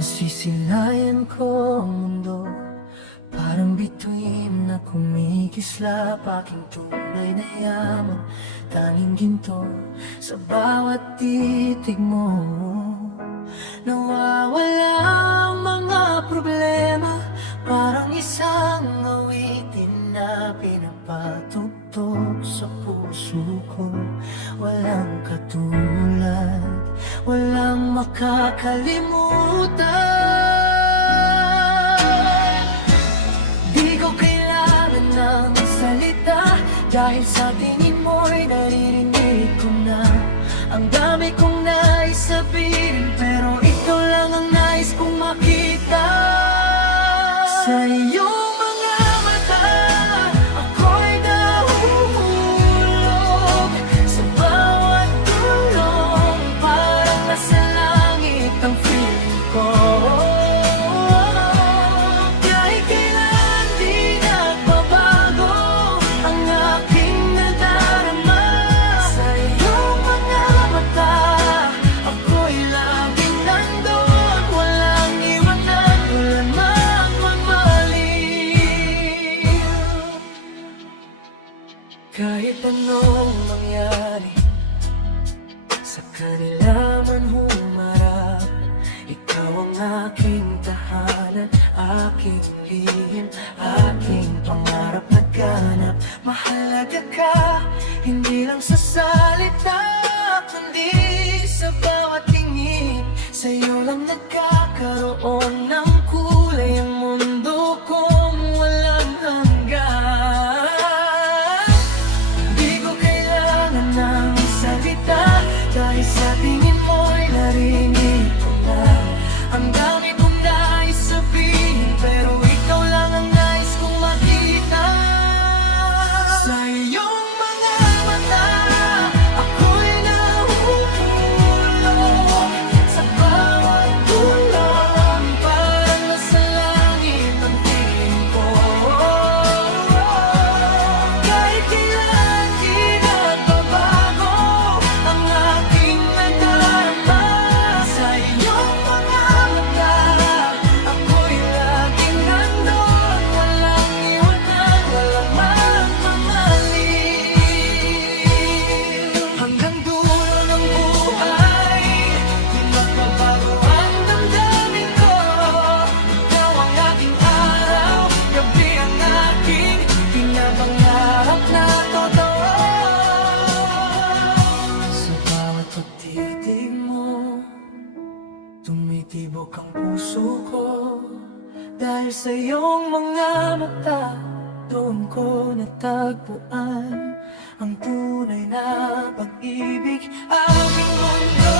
Nasisilayan ko ang mundo, parang bituin na kumikislap. Aking tunay na yaman, tanging ginto sa bawat titig mo. Nawawala ang mga problema, parang isang awitin na pinapatugtog sa puso ko. Walang katulad, walang makakalimutan. Di ko kailangan ng salita, dahil sa tingin mo'y naririnig ko na ang dami kong nais sabihin, pero ikaw lang ang nais kong makita. Sa iyong mga mata, ako'y nahuhulog sa bawat tulong, parang nasa langit ang feeling ko. Kahit kailan di nagbabago ang aking nadarama. Sa iyong mga mata, ako'y laging nandun, walang iwanan, walang magmamaliw. Kahit anong mangyari, sa kanila man humarap, ikaw ang aking tahanan, aking lihim, aking pangarap na ganap. Mahalaga ka, hindi lang sa salita, kundi sa bawat tingin. Sa'yo lang nagkakaroon ng kulay ang mundo kong walang hanggan. Di ko kailangan ng salita, dahil sa tingin mo'y narinig ko na ang dami kong nais sabihin, pero ikaw lang ang nais kong makita. Sa iyong mga mata, ako'y nahuhulog sa bawat tulong, parang nasa langit ang tingin ko. Kahit kailan di nagbabago ang aking nadarama. Sa iyong mga mata, ako'y laging nandun, walang iwanan, walang magmamaliw. Hanggang dulo ng buhay, di magbabago ang damdamin ko. Ikaw ang aking araw, gabi ang aking pinapangarap na totoo. Sa bawat pagtitig mo, tumitibok ang puso ko. Dahil sa iyong mga mata, doon ko natagpuan ang tunay na pag-ibig, aking mundo.